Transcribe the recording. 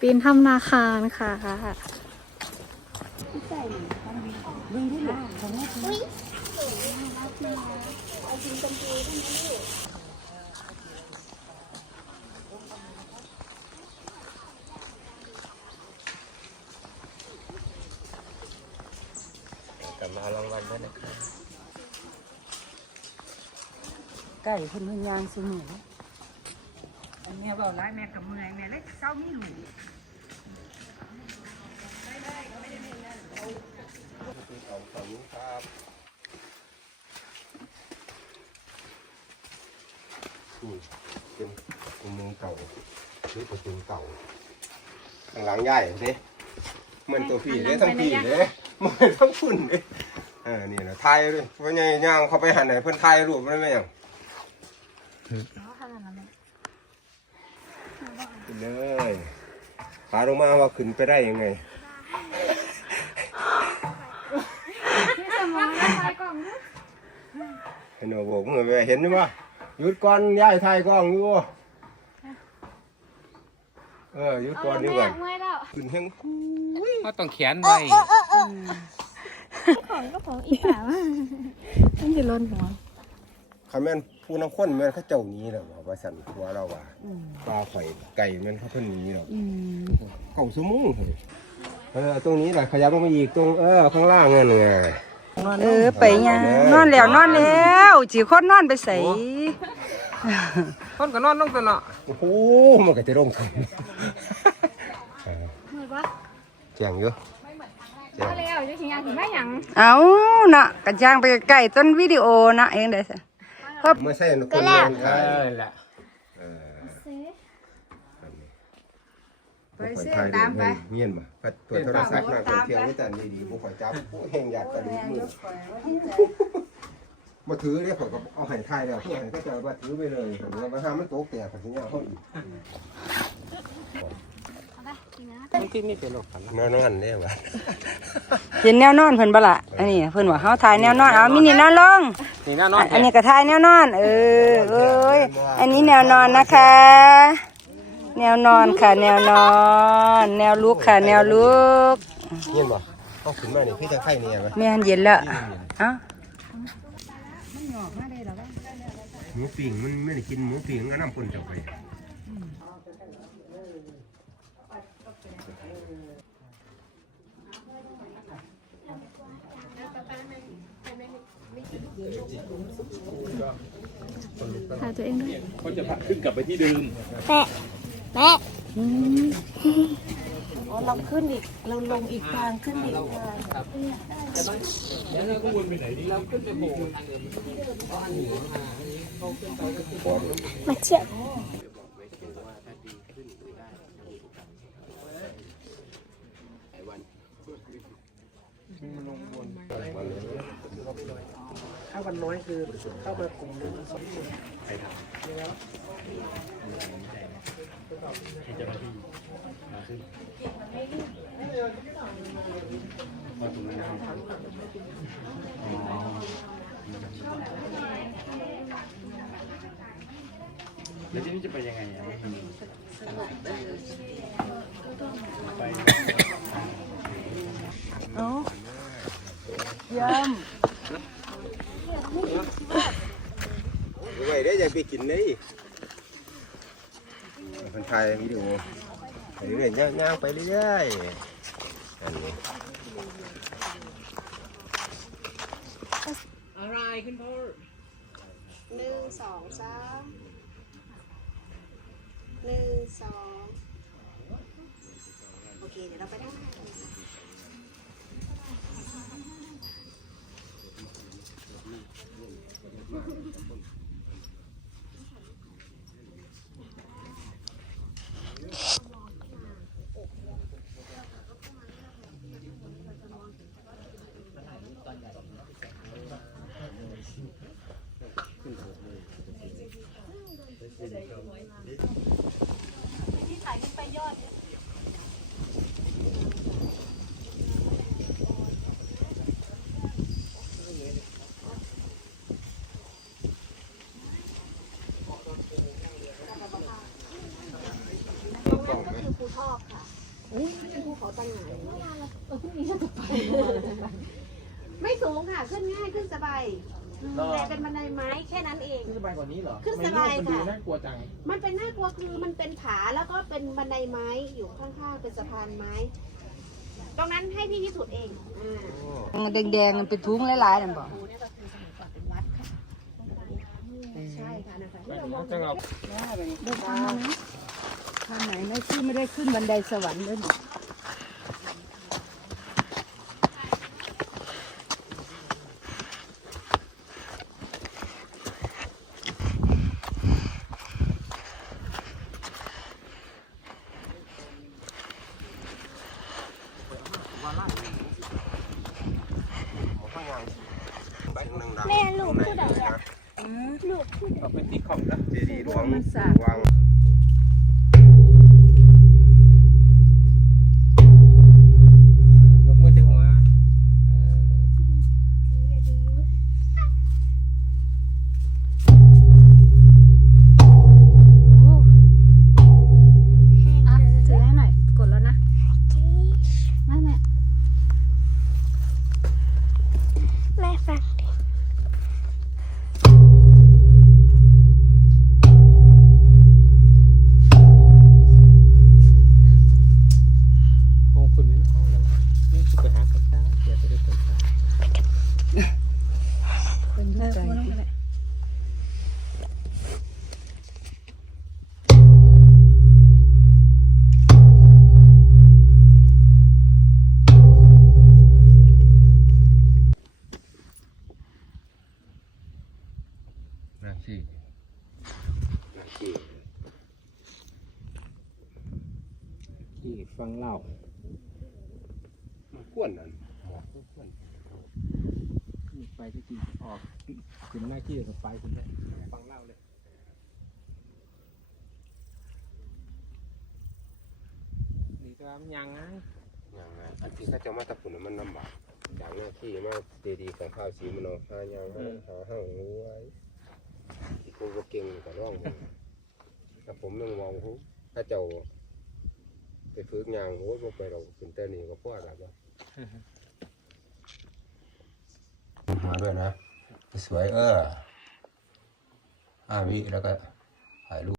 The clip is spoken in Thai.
ปีนถ้ำนาคารค่ะกลับมารางวัลด้วยนะครับ ไก่เพิ่นเพิ่นย่างซุมื้อ แม่บอกร้ายแม่กับเมื่อยแม่เล็กเศร้ามีหลูของขวัญครับนี่เป็นอุโมงค์เก่าหรือประตูเก่าข้างหลังใหญ่สิเหมือนตัวผีเลยทั้งผีเลยเหมือนทั้งฝุ่นเลยเออนี่นะไทยเลยเพราะไงย่างเขาไปหันไหนเพื่อนไทยรูปไม่ไหมยัง ขึ้นเลยขาลงมาว่าขึ้นไปได้ยังไงเห็นว่าบอกมึงไปเห็นไหมว่าหยุดก่อนย้ายไทยกล้องอยู่เออหยุดก่อนดีกว่าขึ้นเฮงก็ต้องเขียนไว้มันจะล้นหัวคำแม่น ผู้นักคนแม่นเขาเจ้าหนี้แหละว่าว่าสันทัวเราว่าปลาข่อยไก่แม่นเขาเพิ่นหนี้หรอกเก่าสมุงเลยเออตรงนี้แหละขยับลงมาอีกตรงเออข้างล่างนั่นไงเออไปย่างนอนแล้วนอนแล้วสิคนนอนไปใส่คนก็นอนลงตัวเนาะโอ้โหมันก็จะร่มถึงแจ้งอยู่แจ้งแล้วจะทิ้งงานถึงไม่ยังเอาน่ะกระย่างไปใกล้ต้นวิดีโอนะเองได้ ซะไม่ใช่คนนอนขายแหละเออไปเสื้อตามไป เงียนมาเปิดโทรศัพท์นั่งเที่ยวนี่แต่ดีๆบุข่อยจับแห้งหยาดกระดูกมือมาถือเนี่ยผมก็เอาไห่ไทยแล้วเพื่อให้ก็จะว่าถือไปเลยผมว่ามาทำมันโต๊ะแก่กับที่นี่เขาอีก มันที่นี่เป็นโรคฝันนอนนั่นเนี่ยว่ะเห็นแนวนอนเพิ่นบ่ล่ะอันนี้เพิ่นว่าเฮาถ่ายแนวนอนเอามินินอนลงนี่น่านอนอันนี้ก็ถ่ายแนวนอน เออเอ้ยอันนี้แนวนอนนะคะ แนวนอนค่ะ แนวนอน แนวลุกค่ะ แนวลุกเงียนบ่เอาขึ้นมาเนี่ยพี่จะไข่เนี่ยไหมแม่นเย็นแล้วเอ้าหมูปิ่งมันไม่ได้กินหมูปิ่งก็น้ำปุ่นจับไป ถ่ายตัวเองด้วยเขาจะพัดขึ้นกลับไปที่เดิมแปะแปะอ๋อเราขึ้นอีก เราลงอีกทางขึ้นอีกทางแล้วเราก็วนไปไหนดีเราขึ้นไปโผล่ทางเดิมเพราะอันนี้มาเชื่อ ถ้าวันน้อยคือเข้ามากลุ่มหนึงสองกลุ่มแล้วที่นี่จะไปยังไงอะไม่มีเอาเยี่ยม ไว้ได้อย่าไปกินเลยคนไทยวิดีโอไปเรื่อยๆย่างๆไปเรื่อยๆอันนี้อะไรขึ้นพ่อหนึ่งสองสามหนึ่งสองโอเค เดี๋ยวเราไปได้านหน้า ไม่สูงค่ะ ขึ้นง่ายขึ้นสบาย แต่เป็นบันไดไม้แค่นั้นเอง ขึ้นสบายกว่านี้เหรอขึ้นสบายมันดูค่ะน่ากลัวจัง มันเป็นน่ากลัวคือมันเป็นผาแล้วก็เป็นบันไดไม้อยู่ข้างๆเป็นสะพานไม้ ตรงนั้นให้พี่พิสูจน์เองอ่า แดงๆมันเป็นทุ้งหลายๆนั่นบอกใช่ค่ะนะคะจังเราท่านไหนไม่ที่ไม่ได้ขึ้นบันไดสวรรค์เลย แม่ลูกคือแบบเราเป็นที่ของนะเจดีย์หลวงวาง ที่ฟังเล่ามันกวนนั่นหมอกกวนไปที่กินออกถึงหน้าที่กับไปคุณเลยฟังเล่าเลยนี่ก็ยังไงอย่างไรอันที่เขาจะมาตะปุ่นมันลำบากจากหน้าที่มาเจดีย์ของข้าวสีมันเอาหายางหาหาห้างรู้ไว้ที่กูก็เก่งกับร่องมันแต่ผมนึงมองหูถ้าเจ้า ไปฝึกงานโอ้ยบ่ไปเราขึ้นแต่นี่ก็พอแล้วก็มาด้วยนะ สวยเอออาวิแล้วก็ถ่ายรูป